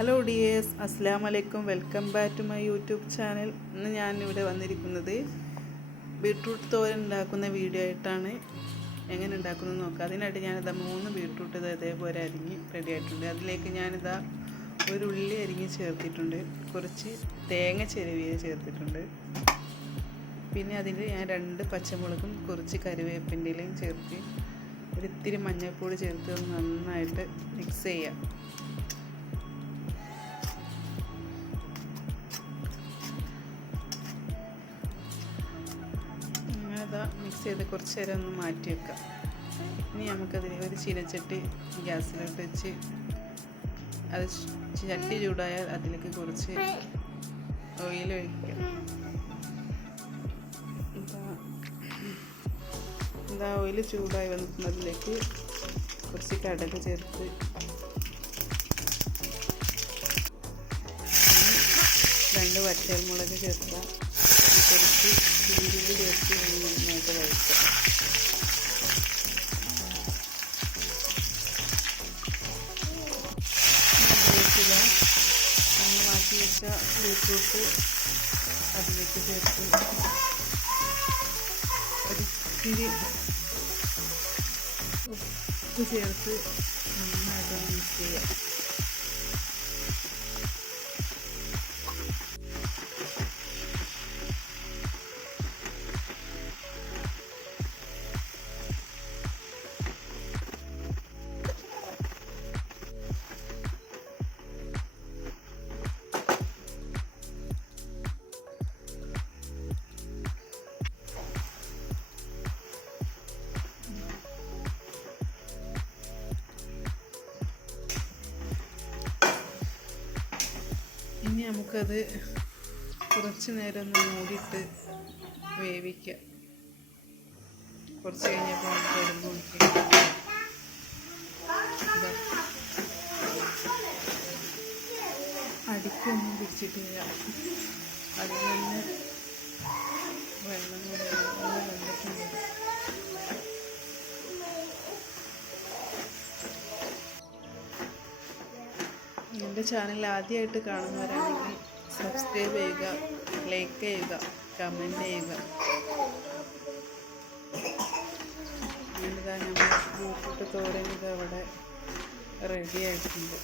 Hello dears, അസ്സലാമു അലൈക്കും. Welcome back to my YouTube channel. ഇന്ന് ഞാനിവിടെ വന്നിരിക്കുന്നത് ബീട്രൂട്ട് തോരൻ ഉണ്ടാക്കുന്ന വീഡിയോ ആയിട്ടാണ്. എങ്ങനെ ഉണ്ടാക്കുന്നത് നോക്കാം. അതിനായിട്ട് ഞാനിതാ 3 ബീട്രൂട്ട് ഇതേപോലെ അരിഞ്ഞ് റെഡി ആയിട്ടുണ്ട്. അതിലേക്ക് ഞാനിതാ ഒരു ഉള്ളി അരിഞ്ഞ് ചേർത്തിട്ടുണ്ട്, കുറച്ച് തേങ്ങ ചിരവിയത് ചേർത്തിട്ടുണ്ട്. പിന്നെ അതിൽ ഞാൻ 2 പച്ചമുളകും കുറച്ച് കറിവേപ്പിൻ്റെ ഇലയും ചേർത്ത് ഒരിത്തിരി മഞ്ഞൾപ്പൊടി ചേർത്ത് നന്നായിട്ട് മിക്സ് ചെയ്യാം. മിക്സ് ചെയ്ത് കുറച്ച് നേരം ഒന്ന് മാറ്റി വെക്കാം. ഇനി നമുക്കതിന് ഒരു ചീനച്ചട്ടി ഗ്യാസിലോട്ട് വെച്ച് അത് ചട്ടി ചൂടായാൽ അതിലേക്ക് കുറച്ച് ഓയിൽ ഒഴിക്കാം. ഓയിൽ ചൂടായി വന്നതിലേക്ക് കുറച്ച് കടുക് ചേർത്ത് 2 വറ്റൽമുളക് ചേർക്കാം. കുറച്ച് ജീരകം ചേർത്ത് നന്നായിട്ട് വഴറ്റാം. അതിലേക്ക് നമ്മൾ മാറ്റി വെച്ച ബീട്രൂട്ട് അതിലേക്ക് ചേർത്ത് ഒരിത്തിരി ഉപ്പ് ചേർത്ത് നന്നായിട്ട് മിക്സ് ചെയ്യാം. ഇനി നമുക്കത് കുറച്ച് നേരം ഒന്ന് മൂടിയിട്ട് വേവിക്കാം. കുറച്ച് കഴിഞ്ഞപ്പോൾ തുറന്ന് നോക്കി അടിക്കൊന്നും പിടിച്ചിട്ടില്ല. അതിൽ നിന്ന് വെള്ളം വന്നിട്ടുണ്ട്. എൻ്റെ ചാനൽ ആദ്യമായിട്ട് കാണുന്നവരാണെങ്കിൽ സബ്സ്ക്രൈബ് ചെയ്യുക, ലൈക്ക് ചെയ്യുക, കമൻറ്റ് ചെയ്യുക. ഞാനിതാ നമ്മൾ ബീട്രൂട്ട് തോരൻ അവിടെ റെഡി ആയിട്ടുണ്ട്.